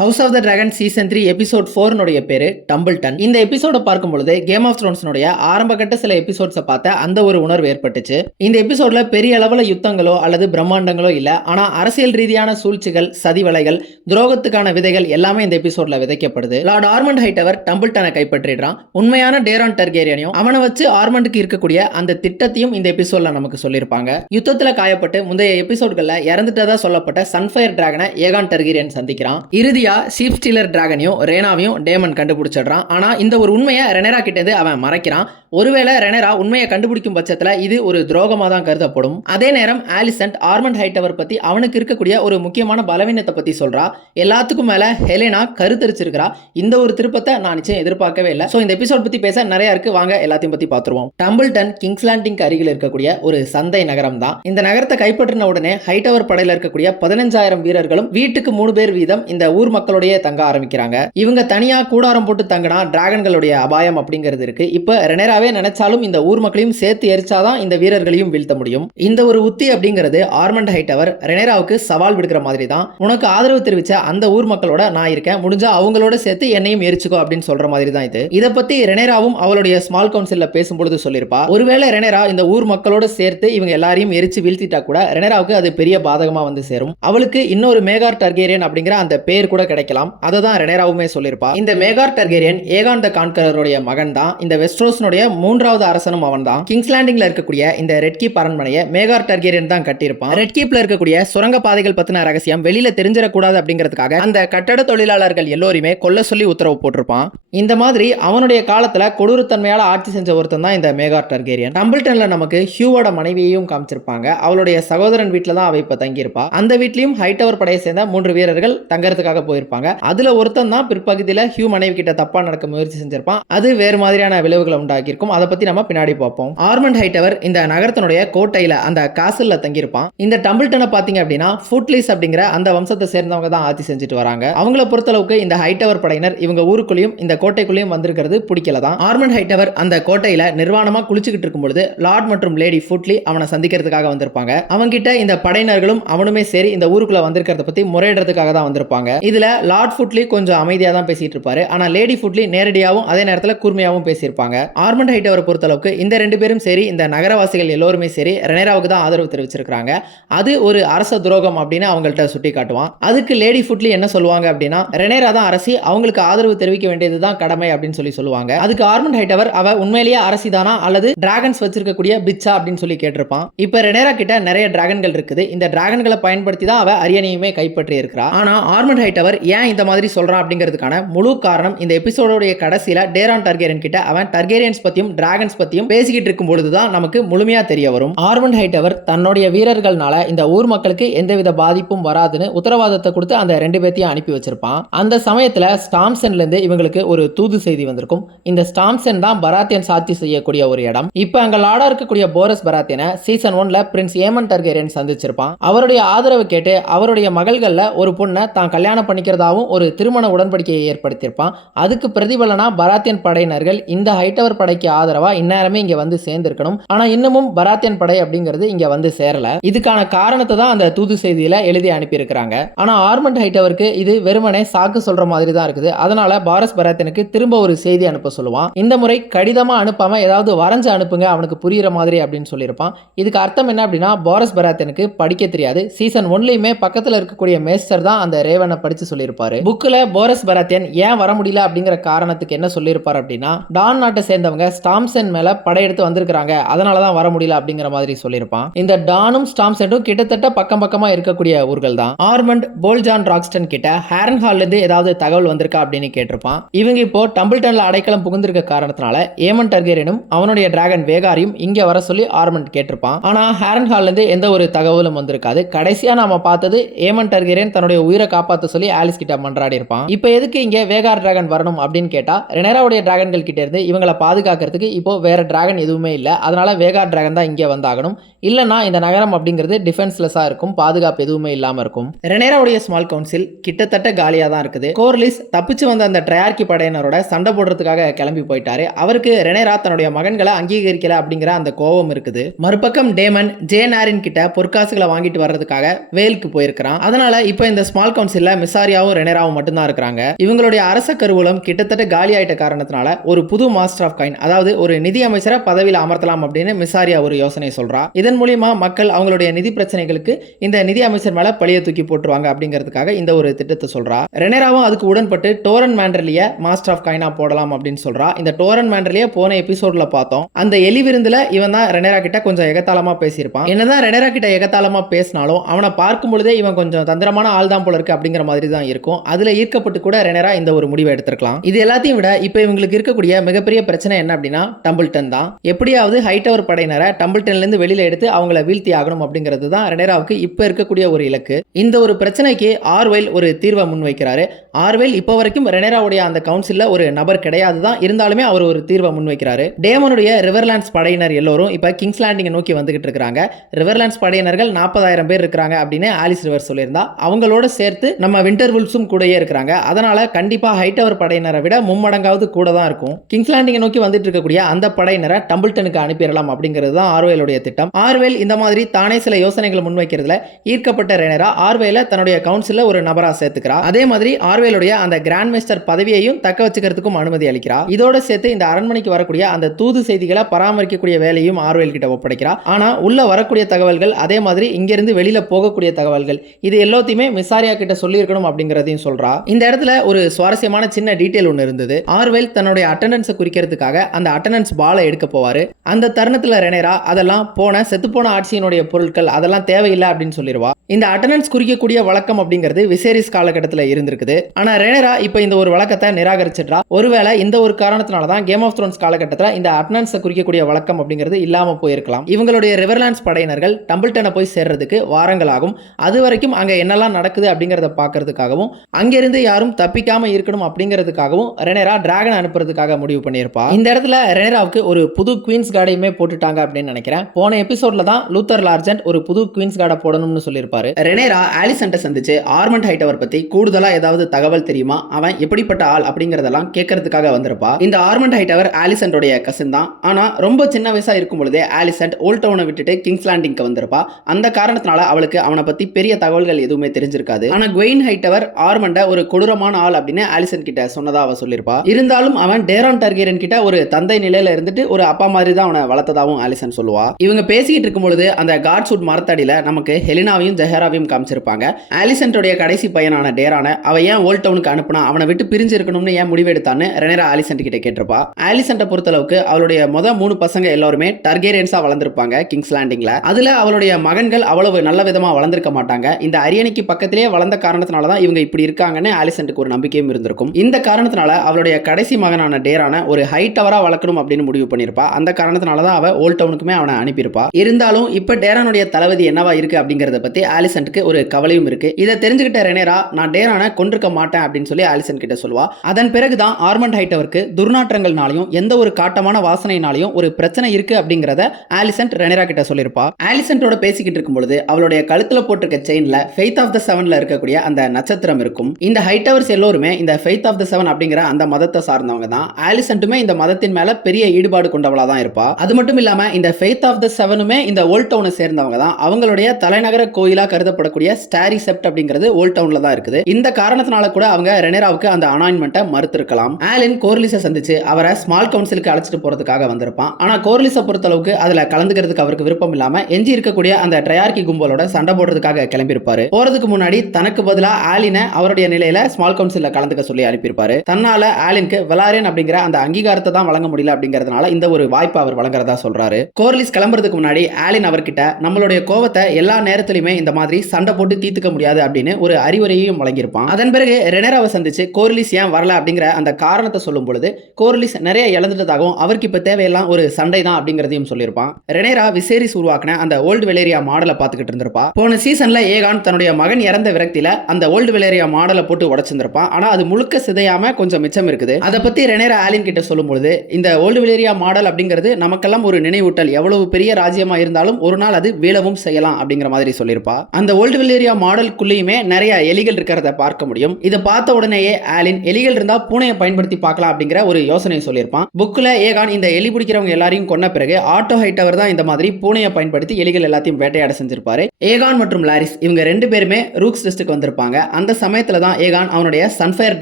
House of the dragon season 3 episode 4 பேரு டம்பிள்டன். இந்த எபிசோட பார்க்கும் பொழுது கேம் ஆஃப் த்ரோன்ஸ்னுடைய ஆரம்பகட்ட சில எபிசோட்ஸை பார்த்த அந்த ஒரு உணர்வு ஏற்பட்டுச்சு. இந்த எபிசோட்ல பெரிய அளவுல யுத்தங்களோ அல்லது பிரம்மாண்டங்களோ இல்ல, ஆனா அரசியல் ரீதியான சூழ்ச்சிகள், சதிவலைகள், துரோகத்துக்கான விதைகள் எல்லாமே இந்த எபிசோட்ல விதைக்கப்படுது. Lord Ormond ஹைட்டவர் டம்பிள்டனை கைப்பற்றிடுறான். உண்மையான டேரான் டர்கேரியனையும் அவனை வச்சு ஆர்மண்டுக்கு இருக்கக்கூடிய அந்த திட்டத்தையும் இந்த எபிசோட்ல நமக்கு சொல்லியிருப்பாங்க. யுத்தத்துல காயப்பட்டு முந்தைய எபிசோட்கள்ல இறந்துட்டதா சொல்லப்பட்ட சன்ஃபயர் டிராகனை ஏகான் டர்கேரியன் சந்திக்கிறான். இறுதியா ஷீப் ஸ்டீலர் டிராகனையும் ரேனாவையும் டேமன் கண்டுபிடிச்சிடுறான். ஆனா இந்த ஒரு உண்மையை ரெனரா கிட்டேருந்து அவன் மறைக்கிறான். ஒருவேளை ரெனரா உண்மையை கண்டுபிடிக்கும் பட்சத்துல இது ஒரு துரோகமா தான் கருதப்படும். அதே நேரம் ஆலிசன்ட் ஆர்மண்ட் ஹைட்டவர் பத்தி அவனுக்கு இருக்கக்கூடிய ஒரு முக்கியமான பலவீனத்தை பத்தி சொல்றா. எல்லாத்துக்கும் மேல ஹெலேனா கருத்தரிச்சிருக்கிறா. இந்த ஒரு திருப்பத்தை நான் நிச்சயம் எதிர்பார்க்கவே இல்லை. ஸோ இந்த எபிசோட் பத்தி பேச நிறைய இருக்கு, வாங்க எல்லாத்தையும் பத்தி பார்த்துருவோம். டம்பிள்டன் கிங்ஸ் லேண்டிங் அருகில் இருக்கக்கூடிய ஒரு சந்தை நகரம் தான். இந்த நகரத்தை கைப்பற்றின உடனே ஹைட்டவர் படையில இருக்கக்கூடிய 15,000 வீரர்களும் வீட்டுக்கு 3 பேர் வீதம் இந்த ஊர் மக்களுடைய தங்க ஆரம்பிக்கிறாங்க. இவங்க தனியா கூடாரம் போட்டு தங்கினா டிராகன்களுடைய அபாயம் அப்படிங்கிறது இருக்கு. இப்ப ரெனராவே நினைச்சாலும் இந்த ஊர் மக்களையும் சேர்த்து எரிச்சாதான் இந்த வீரர்களையும் வீழ்த்த முடியும். இந்த ஒரு உத்தி அப்படிங்கிறது ஆர்மண்ட் ஹைட்டவர் ரெனராவுக்கு சவால் விடுக்கிற மாதிரி தான். உனக்கு ஆதரவு தெரிவிச்ச அந்த ஊர் மக்களோட நான் இருக்கேன், முடிஞ்சா அவங்களோட சேர்த்து என்னையும் எரிச்சுக்கோ அப்படின்னு சொல்ற மாதிரி தான் இது. இதை பத்தி ரெனராவும் அவளுடைய ஸ்மால் கவுன்சில்ல பேசும்பொழுது சொல்லியிருப்பா. ஒருவேளை ரெனரா இந்த ஊர் மக்களோட சேர்த்து இவங்க எல்லாரையும் எரிச்சு வீழ்த்திட்டா கூட ரெனராவுக்கு அது பெரிய பாதகமா வந்து சேரும். அவளுக்கு இன்னொரு மேகார் டர்கேரியன் அப்படிங்கிற அந்த பேர் கூட கிடைக்கலாம். அதை தான் ரெனராவுமே சொல்லியிருப்பா. இந்த மேகார் டர்கேரியன் ஏகான் த கான்கரருடைய மகன் தான். இந்த வெஸ்ட்ரோஸ்னுடைய 3வது அரசனும் அவன் தான். கிங்ஸ் லேண்டிங்ல இருக்கக்கூடிய இந்த ரெட் கீப் அரண்மனையை மேகார் டர்கேரியன் தான் கட்டியிருப்பான். ரெட் கீப்ல இருக்கக்கூடிய சுரங்க பாதைகள் பத்தின ரகசியம் வெளியில தெரிஞ்சிடக்கூடாது அப்படிங்கிறதுக்காக அந்த கட்டட தொழிலாளர்கள் எல்லோருமே கொல்ல சொல்லி உத்தரவு போட்டிருப்பான். இந்த மாதிரி அவனுடைய காலத்துல கொடூரத்தன்மையால ஆட்சி செஞ்ச ஒருத்தன் தான் இந்த மேகார் டர்கேரியன். டம்பிள்டன்ல நமக்கு ஹியூவோட மனைவியையும் காமிச்சிருப்பாங்க. அவளுடைய சகோதரன் வீட்டுல தான் அவ இப்ப தங்கியிருப்பா. அந்த வீட்லயும் ஹைட்டவர் படையை சேர்ந்த 3 வீரர்கள் தங்கறதுக்காக போயிருப்பாங்க. அதுல ஒருத்தன் தான் பிற்பகுதியில ஹியூ மனைவி கிட்ட தப்பா நடக்க முயற்சி செஞ்சிருப்பான். அது வேறு மாதிரியான விளைவுகளை உண்டாக்கி இருக்கும். அதை பத்தி நம்ம பின்னாடி பார்ப்போம். ஆர்மண்ட் ஹைட்டவர் இந்த நகரத்தினுடைய கோட்டையில அந்த காசல்ல தங்கியிருப்பான். இந்த டம்பிள்டனை பாத்தீங்க அப்படின்னா ஃபுட்லீஸ் அப்படிங்கிற அந்த வம்சத்தை சேர்ந்தவங்க தான் ஆட்சி செஞ்சுட்டு வராங்க. அவங்கள பொறுத்தளவுக்கு இந்த ஹைட்டவர் படையினர் இவங்க ஊருக்குள்ளேயும் இந்த கோட்டைக்குள்ளேயும் வந்திருக்கிறது பிடிக்கல தான். ஆர்மண்ட் ஹைட்டவர் அந்த கோட்டையில நிர்வாணமா குளிச்சுக்கிட்டு இருக்கும் பொழுது லார்ட் மற்றும் லேடி ஃபுட்லி அவனை சந்திக்கிறதுக்காக வந்திருப்பாங்க. அவங்க கிட்ட இந்த படையினர்களும் அவனுமே சரி இந்த ஊருக்குள்ள வந்திருக்கிறத பத்தி முறையிடுறதுக்காக தான் வந்திருப்பாங்க. இதுல லார்ட் ஃபுட்லி கொஞ்சம் அமைதியா தான் பேசிட்டு இருப்பாரு. ஆனா லேடி ஃபுட்லி நேரடியாவும் அதே நேரத்துல கூர்மையாவும் பேசியிருப்பாங்க. ஆர்மண்ட் ஹைட்டவரை பொறுத்தளவுக்கு இந்த 2 பேரும் சரி இந்த நகரவாசிகள் எல்லோருமே சரி ரெனராவுக்கு தான் ஆதரவு தெரிவிச்சிருக்காங்க. அது ஒரு அரச துரோகம் அப்படின்னு அவங்கள்ட்ட சுட்டி காட்டுவான். அதுக்கு லேடி ஃபுட்லி என்ன சொல்லுவாங்க அப்படின்னா ரெனரா தான் அரசி, அவங்களுக்கு ஆதரவு தெரிவிக்க வேண்டியதுதான் கடமை அப்படின்னு சொல்லுவாங்க. அதுக்கு ஆர்மண்ட் ஹைட்டவர் அவ உண்மையிலேயே அரசி தானா அல்லது டிராகன்ஸ் வச்சிருக்கக்கூடிய பிச்சா அப்படின்னு சொல்லி கேட்டிருப்பான். இப்ப ரெனரா கிட்ட நிறைய டிராகன்கள் இருக்குது. இந்த டிராகன்களை பயன்படுத்தி தான் அவ அரியணையுமே கைப்பற்றி இருக்கிறா. ஆனா ஆர்மண்ட் ஹைட்டவர் ஏன் இந்த மாதிரி சொல்றான் அப்படிங்கிறதுக்கான முழு காரணம் இந்த எபிசோடோட கடைசியில டேரான் டர்கேரியன் கிட்ட அவன் டர்கேரியன்ஸ் பத்தியும் டிராகன்ஸ் பத்தியும் பேசிக்கிட்டு இருக்கும் பொழுதுதான் நமக்கு முழுமையா தெரிய வரும். ஆர்மண்ட் ஹைட்டவர் தன்னுடைய வீரர்கள்னால இந்த ஊர் மக்களுக்கு எந்தவித பாதிப்பும் வராதுன்னு உத்தரவாதத்தை கொடுத்து அந்த 2 பேத்தையும் அனுப்பி வச்சிருப்பான். அந்த சமயத்துல ஸ்டாம்சன்ல இருந்து இவங்களுக்கு ஒரு தூது செய்தி வந்திருக்கும். இந்த ஸ்டாம்சன் தான் பராத்தியன் ஆட்சி செய்யக்கூடிய ஒரு இடம். இப்ப அங்க லார்டா இருக்கக்கூடிய போரஸ் பராத்தியனை சீசன் 1ல பிரின்ஸ் ஏமன் டர்கேரியன் சந்திச்சிருப்பான். அவருடைய ஆதரவு கேட்டு அவருடைய மகள்கள்ல ஒரு பொண்ணை தான் கல்யாணம் பண்ணிக்கிறதாவும் ஒரு திருமண உடன்படிக்கையை ஏற்படுத்தியிருப்பான். அதுக்கு பிரதிபலனா பராத்தியன் படையினர்கள் இந்த ஹைட்டவர் படைக்கு ஆதரவா இந்நேரமே இங்க வந்து சேர்ந்திருக்கணும். ஆனா இன்னமும் பராத்தியன் படை அப்படிங்கிறது இங்க வந்து சேரல. இதுக்கான காரணத்தை தான் அந்த தூது செய்தியில எழுதி அனுப்பி இருக்கிறாங்க. ஆனா ஆர்மண்ட் ஹைட்டவருக்கு இது வெறுமனே சாக்கு சொல்ற மாதிரி தான் இருக்குது. அதனால பாரஸ் பராத்தியனுக்கு திரும்ப ஒரு செய்தி அனுப்ப சொல்லுவான். இந்த முறை கடிதமா அனுப்பாம ஏதாவது வரைஞ்சு அனுப்புங்க, அவனுக்கு புரியுற மாதிரி அப்படின்னு சொல்லியிருப்பான். இதுக்கு அர்த்தம் என்ன அப்படின்னா பாரஸ் பராத்தியனுக்கு படிக்க தெரியாது. சீசன் 1லயுமே பக்கத்துல இருக்கக்கூடிய மேஸ்டர் தான் அந்த ரேவனை படிச்சு சொல்லியிருப்பாரு. புக்ல போரஸ் பராத்தியன் ஏன் வர முடியல அப்படிங்கிற காரணத்துக்கு என்ன சொல்லியிருப்பார் அப்படின்னா டான் நாட்டை சேர்ந்தவங்க ஸ்டாம்சன் மேல படையெடுத்து வந்திருக்காங்க, அதனாலதான் வர முடியல அப்படிங்கிற மாதிரி சொல்லியிருப்பான். இந்த டானும் ஸ்டாம்சனும் கிட்டத்தட்ட பக்கம் பக்கமா இருக்கக்கூடிய ஊர்கள் தான். ஆர்மண்ட் போல்ஜான் ராக்ஸ்டன் கிட்ட ஹேரன் ஹால்ல இருந்து ஏதாவது தகவல் வந்திருக்கா அப்படின்னு கேட்டிருப்பான். இவங்க இப்போ டம்பிள்டன்ல அடைக்கலம் புகுந்திருக்க காரணத்தினால ஏமன் டர்கேரியனும் அவனுடைய டிராகன் வேகாரியும் இங்க வர சொல்லி ஆர்மண்ட் கேட்டிருப்பான். ஆனா ஹேரன் ஹால்ல இருந்து எந்த ஒரு தகவலும் வந்திருக்காது. கடைசியா நாம பார்த்தது ஏமன் டர்கேரியன் தன்னுடைய உயிரை காப்பாற்ற சொல்லி ஆலிஸ் கிட்ட மன்றாடி இருப்பான். இப்போ எதுக்கு இங்க வேகார் டிராகன் வரணும் அப்படின்னு கேட்டா ரெனராவுடைய டிராகன்கள் கிட்ட இருந்து இவங்களை பாதுகாக்க பாதுகாக்கிறதுக்கு இப்போ வேற டிராகன் எதுவுமே இல்லை. அதனால வேகா டிராகன் தான் இங்கே வந்தாகணும். இல்லைன்னா இந்த நகரம் அப்படிங்கிறது டிஃபென்ஸ்லெஸ்ஸாக இருக்கும், பாதுகாப்பு எதுவுமே இல்லாமல் இருக்கும். ரெனேராவுடைய ஸ்மால் கவுன்சில் கிட்டத்தட்ட காலியாக தான் இருக்குது. கோர்லிஸ் தப்பிச்சு வந்த அந்த ட்ரையார்கி படையினரோட சண்டை போடுறதுக்காக கிளம்பி போயிட்டாரு. அவருக்கு ரெனேரா தன்னுடைய மகன்களை அங்கீகரிக்கல அப்படிங்கிற அந்த கோபம் இருக்குது. மறுபக்கம் டேமன் ஜேனாரின் கிட்ட பொற்காசுகளை வாங்கிட்டு வர்றதுக்காக வேலுக்கு போயிருக்கிறான். அதனால இப்போ இந்த ஸ்மால் கவுன்சில்ல மிசாரியாவும் ரெனேராவும் மட்டும்தான் இருக்கிறாங்க. இவங்களுடைய அரச கருவூலம் கிட்டத்தட்ட காலி ஆயிட்ட காரணத்தினால ஒரு புது மாஸ்டர் ஆஃப் காயின், அதாவது ஒரு நிதி அமைச்சரை பதவியில் அமர்த்தலாம் அப்படின்னு மிசாரியா ஒரு யோசனை சொல்றா. இதன் மூலியமா மக்கள் அவங்களுடைய நிதி பிரச்சனைகளுக்கு இந்த நிதி அமைச்சர் மேல பழிய தூக்கி போட்டுருவாங்க அப்படிங்கிறதுக்காக இந்த ஒரு திட்டத்தை சொல்றா. ரெனேராவும் அதுக்கு உடன்பட்டு டோரன் மேண்டர்லிய மாஸ்டர் ஆஃப் காயினா போடலாம் அப்படின்னு சொல்றா. இந்த டோரன் மேண்டர்லிய போன எபிசோட்ல பார்த்தோம். அந்த எலி விருந்துல இவன் தான் ரெனேரா கிட்ட கொஞ்சம் எகத்தாளமா பேசியிருப்பான். என்னதான் ரெனேரா கிட்ட எகத்தாளமா பேசினாலும் அவனை பார்க்கும் பொழுதே இவன் கொஞ்சம் தந்திரமான ஆள் தான் போல இருக்கு அப்படிங்கிற மாதிரி தான் இருக்கும். அதுல ஈர்க்கப்பட்டு கூட ரெனேரா இந்த ஒரு முடிவை எடுத்திருக்கலாம். இது எல்லாத்தையும் விட இப்ப இவங்களுக்கு இருக்கக்கூடிய மிகப்பெரிய பிரச்சனை என்ன அப்படின்னா டம்பிள்டன் தான். எப்படியாவது ஹைடவர் படையினரை டம்பிள்டன்ல இருந்து வெளியில எடுத்து அவங்கள வீழ்த்தி ஆகணும் அப்படிங்கிறது தான் ரெனேராவுக்கு இப்ப இருக்கக்கூடிய ஒரு இலக்கு. இந்த ஒரு பிரச்சனைக்கு ஆர்வெல் ஒரு தீர்வை முன்வைக்கிறாரு. ஆர்வெல் இப்போ வரைக்கும் ரெனேராவுடைய அந்த கவுன்சில்ல ஒரு நபர் கிடையாது தான், இருந்தாலுமே அவர் ஒரு தீர்வை முன்வைக்கிறாரு. டேமனுடைய ரிவர்லாண்ட்ஸ் படையினர் எல்லோரும் இப்ப கிங்ஸ் லேண்டிங் நோக்கி வந்துகிட்டு இருக்காங்க. ரிவர்லாண்ட்ஸ் படையினர்கள் 40,000 பேர் இருக்காங்க அப்படின்னு ஆலிஸ் ரிவர் சொல்லியிருந்தா. அவங்களோட சேர்த்து நம்ம விண்டர் வுல்ஃப்ஸும் கூடயே இருக்காங்க. அதனால கண்டிப்பா ஹைடவர் படையினரை விட மும்மடங்காவது கூட தான் இருக்கும். கிங்ஸ் லேண்டிங் நோக்கி வந்துட்டு இருக்கக்கூடிய அந்த படையினரை டம்பிள்டனுக்கு அனுப்பிடலாம் அப்படிங்கிறது தான் ஆர்வேலுடைய திட்டம். ஆர்வேல் இந்த மாதிரி தானே சில யோசனைகளை முன்வைக்கிறதுல ஈர்க்கப்பட்ட ரெனேரா ஆர்வேல தன்னுடைய கவுன்சில்ல ஒரு நபரா சேர்த்துக்கிறா. அதே மாதிரி ஆர்வேலுடைய அந்த கிராண்ட் மாஸ்டர் பதவியையும் தக்க வச்சுக்கிறதுக்கும் அனுமதி அளிக்கிறா. இதோட சேர்த்து இந்த அரண்மனைக்கு வரக்கூடிய அந்த தூது செய்திகளை பராமரிக்கக்கூடிய வேலையும் ஆர்வேல் கிட்ட ஒப்படைக்கிறா. ஆனா உள்ள வரக்கூடிய தகவல்கள், அதே மாதிரி இங்கிருந்து வெளியில போகக்கூடிய தகவல்கள், இது எல்லாத்தையுமே மிசாரியா கிட்ட சொல்லியிருக்கணும் அப்படிங்கிறதையும் சொல்றா. இந்த இடத்துல ஒரு சுவாரஸ்யமான சின்ன டீடைல் ஒன்று இருந்தது. ஆர்வேல் தன்னுடைய அட்டெண்டன்ஸை குறிக்கிறதுக்காக அந்த அட்டெண்டன்ஸ் பாலை எடுக்க போவாரு. அந்த தருணத்துல ரெனேரா அதெல்லாம் செத்துப்போன ஆட்சியினுடைய பொருட்கள் அதெல்லாம் தேவையில்லை அப்படின்னு சொல்லிடுவா. இந்த அட்டெண்டன்ஸ் குறிக்கக்கூடிய வழக்கம் அப்படிங்கிறது விசேரிஸ் காலகட்டத்தில் இருந்திருக்குது. ஆனா ரெனேரா இப்ப இந்த ஒரு வழக்கத்தை நிராகரிச்சிடுறா. ஒருவேளை இந்த ஒரு காரணத்தினால தான் கேம் ஆஃப் த்ரோன்ஸ் காலகட்டத்தில் இந்த அட்டெண்டன்ஸை குறிக்கக்கூடிய வழக்கம் அப்படிங்கிறது இல்லாம போயிருக்கலாம். இவங்களுடைய ரிவர்லாண்ட்ஸ் படையினர்கள் டம்பிள்டனை போய் சேர்றதுக்கு வாரங்கள் ஆகும். அது வரைக்கும் அங்க என்னெல்லாம் நடக்குது அப்படிங்கறத பார்க்கறதுக்காகவும் அங்கிருந்து யாரும் தப்பிக்காம இருக்கணும் அப்படிங்கிறதுக்காகவும் ரெனேரா டிராகன் அனுப்புறதுக்காக முடிவு பண்ணியிருப்பா. இந்த இடத்துல ரெனேராவுக்கு ஒரு புது குவீன்ஸ் கார்டையுமே போட்டுட்டாங்க அப்படின்னு நினைக்கிறேன். போன எபிசோட்ல தான் லூத்தர் லார்ஜென்ட் ஒரு புது குவீன்ஸ் கார்டை போடணும்னு சொல்லியிருப்பாரு. ரெனேரா ஆலிசன்ட்ட சந்திச்சு ஆர்மண்ட் ஹைட்டவர் பத்தி கூடுதலா ஏதாவது தகவல் தெரியுமா, அவன் எப்படிப்பட்ட ஆள் அப்படிங்கறதெல்லாம் கேட்கறதுக்காக வந்திருப்பா. இந்த ஆர்மண்ட் ஹைட்டவர் ஆலிசன்டோடைய கசின் தான். ஆனா ரொம்ப சின்ன வயசா இருக்கும் பொழுதே ஆலிசன்ட் ஓல்ட் டவுனை விட்டுட்டு கிங்ஸ் லேண்டிங்க்கு வந்திருப்பா. அந்த காரணத்தினால அவளுக்கு அவனை பத்தி பெரிய தகவல்கள் எதுவுமே தெரிஞ்சிருக்காது. ஆனா குவெயின் ஹைட்டவர் ஆர்மண்ட ஒரு கொடூரமான ஆள் அப்படின்னு ஆலிசன் கிட்ட சொன்னதா அவ சொல்லியிருப்பா. இருந்தாலும் அவன் டேரான் டார்கெரியன் கிட்ட ஒரு தந்தை நிலையில இருந்துட்டு ஒரு அப்பா மாதிரி தான் அவனை வளர்த்ததாவும் ஆலிசன் சொல்லுவா. இவங்க பேசிக்கிட்டு இருக்கும் பொழுது அந்த காட்ஸ்வுட் மரத்தடியில நமக்கு ஹெலினாவையும் ஜெஹராவையும் காமிச்சிருப்பாங்க. ஆலிசன்டோடைய கடைசி பையனான டேரான அவ ஏன் ஓல்ட் டவுனுக்கு அனுப்புனா, அவனை விட்டு பிரிஞ்சு இருக்கணும்னு ஏன் முடிவெடுத்தான்னு ரெனேரா ஆலிசன் கிட்ட கேட்டிருப்பா. ஆலிசன்ட்ட பொறுத்தளவுக்கு அவளுடைய 3 பசங்க எல்லாருமே டார்கெரியன்ஸா வளர்ந்திருப்பாங்க கிங்ஸ் லேண்டிங்ல. அதுல அவளுடைய மகன்கள் அவ்வளவு நல்ல விதமா வளர்ந்திருக்க மாட்டாங்க. இந்த அரியணைக்கு பக்கத்திலேயே வளர்ந்த காரணத்தினால தான் இவங்க இப்படி இருக்காங்கன்னு ஆலிசன்ட்டுக்கு ஒரு நம்பிக்கையும் இருந்திருக்கும். இந்த காரணத்தினால அவளுடைய கடைசி மகனான டேரான ஒரு ஹை டவரா வளர்க்கணும் அப்படின்னு முடிவு பண்ணிருப்பா. அந்த காரணத்தினால தான் அவ ஓல்ட் டவுனுக்குமே அவனை அனுப்பியிருப்பா. இருந்தாலும் இப்ப டேரானுடைய தளபதி என்னவா இருக்கு அப்படிங்கறத பத்தி ஆலிசன்ட்டுக்கு ஒரு கவலையும் இருக்கு. இதை தெரிஞ்சுக்கிட்ட ரெனேரா நான் டேரானை கொன்றிருக்க மாட்டேன் அப்படின்னு சொல்லி ஆலிசன் கிட்ட சொல்லுவா. அதன் பிறகுதான் ஆர்மண்ட் ஹைட்டவருக்கு துர்நாற்றங்கள்னாலையும் எந்த ஒரு காட்டமான வாசனைனாலையும் ஒரு பிரச்சனை இருக்கு அப்படிங்கறத ஆலிசன்ட் ரெனேரா கிட்ட சொல்லியிருப்பா. ஆலிசன்ட்டோட பேசிக்கிட்டு இருக்கும் பொழுது அவளுடைய கழுத்துல போட்டிருக்க செயின்ல ஃபெய்த் ஆஃப் த செவன்ல இருக்கக்கூடிய அந்த நட்சத்திரம் இருக்கும். இந்த ஹைட்டவர்ஸ் எல்லோருமே இந்த ஃபெய்த் ஆஃப் த செவன் அப்படிங்கிற அந்த மதத்தை சார்ந்தவங்க தான். ஆலிசன்ட்டுமே இந்த மதத்தின் மேல பெரிய ஈடுபாடு கொண்டவளா தான் இருப்பா. அது மட்டும் இல்லாம இந்த ஃபெய்த் ஆஃப் த செவனுமே இந்த ஓல்ட் டவுனை சேர்ந்தவங்க தான். அவங்களுடைய தலைநகர கோயிலா கருதப்படக்கூடிய ஸ்டாரி செப்ட் அப்படிங்கிறது ஓல்ட் டவுன்ல தான் இருக்குது. இந்த காரணத்தினால கூட அவங்க ரெனேராவுக்கு அந்த அனாயின்மெண்ட்டை மறுத்திருக்கலாம். ஆலின் கோர்லிஸை சந்திச்சு அவரை ஸ்மால் கவுன்சிலுக்கு அழைச்சிட்டு போறதுக்காக வந்திருப்பான். ஆனா கோர்லிஸை பொறுத்தளவுக்கு அதுல கலந்துக்கிறதுக்கு அவருக்கு விருப்பம் இல்லாம எஞ்சி இருக்கக்கூடிய அந்த ட்ரையார்கி கும்பலோட சண்டை போடுறதுக்காக கிளம்பியிருப்பாரு. போறதுக்கு முன்னாடி தனக்கு பதிலா ஆலினை அவருடைய நிலையில ஸ்மால் கவுன்சில்ல கலந்துக்க சொல்லி அனுப்பியிருப்பாரு. தன்னால ஆலினுக்கு வெலாரியன் அப்படிங்கிற அந்த அங்கீகாரத்தை தான் வழங்க முடியல அப்படிங்கறதுனால இந்த ஒரு வாய்ப்பு அவர் வழங்குறதா சொல்றாரு. கோர்லிஸ் கிளம்புறதுக்கு முன்னாடி ஆலின் அவர்கிட்ட நம்மளுடைய கோவத்தை எல்லா நேரத்திலுமே இந்த மாதிரி சண்டை போட்டு தீர்த்துக்க முடியாது அப்படின்னு ஒரு அறிவுரையையும் வழங்கியிருப்பான். அதன் பிறகு ரெனேராவை சந்திச்சு கோர்லிஸ் ஏன் வரல அப்படிங்கிற அந்த காரணத்தை சொல்லும் பொழுது கோர்லிஸ் நிறைய இழந்துட்டதாகவும் அவருக்கு இப்ப தேவையெல்லாம் ஒரு சண்டை தான் அப்படிங்கறதையும் சொல்லியிருப்பான். ரெனேரா விசேரிஸ் உருவாக்கின அந்த ஓல்டு வெலேரியா மாடலை பார்த்துக்கிட்டு இருந்திருப்பா. போன சீசன்ல ஏகான் தன்னுடைய மகன் இறந்த விரக்தியில அந்த ஓல்டு வெலேரியா மாடலை போட்டு உடைச்சிருந்திருப்பான். ஆனா அது முழுக்க சிதையாம கொஞ்சம் மிச்சம் இருக்குது. அதை பத்தி ரெனேரா ஆலின் கிட்ட சொல்லும் பொழுது இந்த ஓல்டு வெலேரியா மாடல் அப்படிங்கிறது நமக்கெல்லாம் ஒரு நினைவூட்டல், எவ்வளவு பெரிய ராஜ்யமா இருந்தாலும் ஒரு நாள் அது வீழவும் செய்யலாம் அப்படிங்கிற மாதிரி சொல்லியிருப்பா. அந்த ஓல்டு வெலேரியா மாடலுக்குள்ளேயுமே நிறைய எலிகள் இருக்கிறத பார்க்க முடியும். இதை பார்த்த உடனேயே ஆலின் எலிகள் இருந்தா பூனையை பயன்படுத்தி பார்க்கலாம் அப்படிங்கிற ஒரு யோசனை சொல்லியிருப்பான். புக்ல ஏகான் இந்த எலி பிடிக்கிறவங்க எல்லாரையும் கொன்ன பிறகு ஆட்டோ ஹைட்டவர் தான் இந்த மாதிரி பூனையை பயன்படுத்தி எலிகள் எல்லாத்தையும் வேட்டையாட செஞ்சிருப்பாரு. ஏகான் மற்றும் லாரிஸ் இவங்க ரெண்டு பேருமே ரூக்ஸ் டெஸ்ட்டுக்கு வந்திருப்பாங்க. அந்த சமயத்துல தான் ஏகான் அவனுடைய சன்ஃபயர்